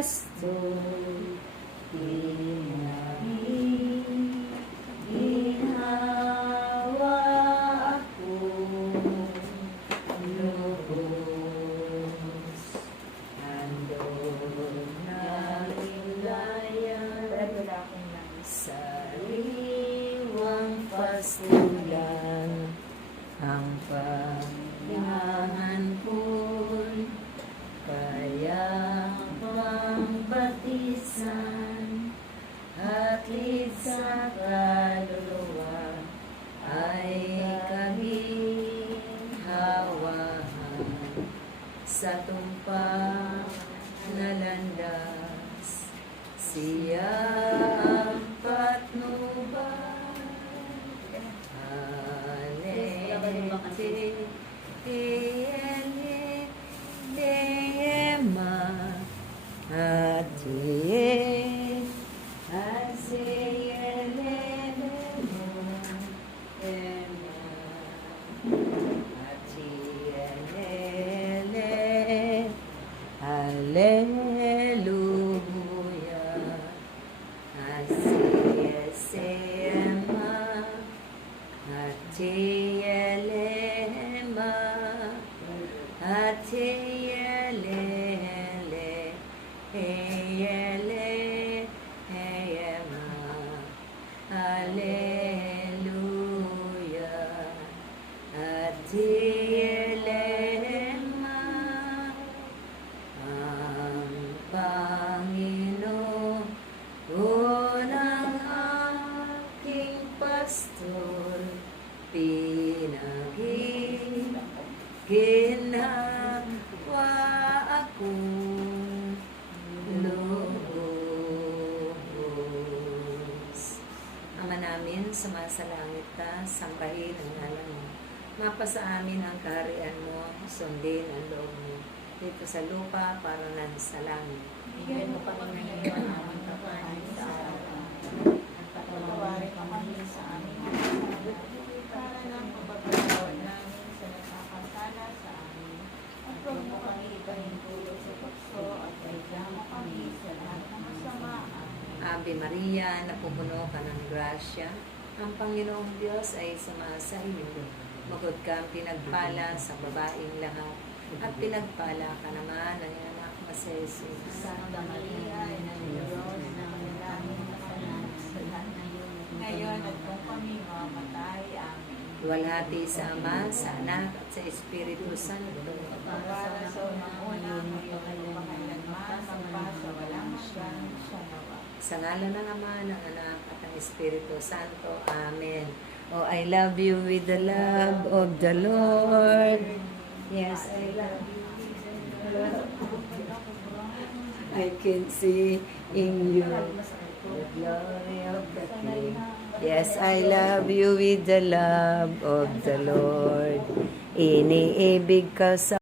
pastol, ginhawa ako, lubos, andon na ilayan, sariwang pastulan, ang pangyahan ko'y kaya pang batisan, hatid sa kaluluwa ay kaginhawahan, sa tumpang na landas siya ang patnubay. Hallelujah. Ang Panginoon ang aking pastor, pinagginhawa akong lubos. Ama namin, sumasalangit ka, sambahin ang ngalan mo. Mapasa amin ang kaharian mo, sundin ang loob mo, dito sa lupa para nan sa langit. Bigyan mo kami ng iyong aming kakanin sa araw. At patawarin kami sa aming mga para ng pagpapatawad namin sa nakakasala sa amin. At huwag mo kami ipahintulot sa tukso at kailangan mo kami sa lahat ng masama. Ave Maria, napupuno ka ng grasya, ang Panginoong Diyos ay sumasa iyo. Magod kang pinagpala sa babaeng lahat, at pinagpala ka naman ng anak mo sa Jesus. Santa Maria, ina ng Diyos, na manalangin na kanan sa lahat na yun. Ngayon at kung kami mamamatay. Amen. Luwalhati sa Ama, sa Anak, at sa Espiritu Santo. Para sa unang-una, magpakailanman, hanggang sa walang hanggan, siya nawa. Sa ngalan ng Ama, ng Anak, at ng Espiritu Santo. Amen. Oh, I love you with the love of the Lord. Yes, I love you. I can see in you the glory of the King. Yes, I love you with the love of the Lord. Iniibig ka sa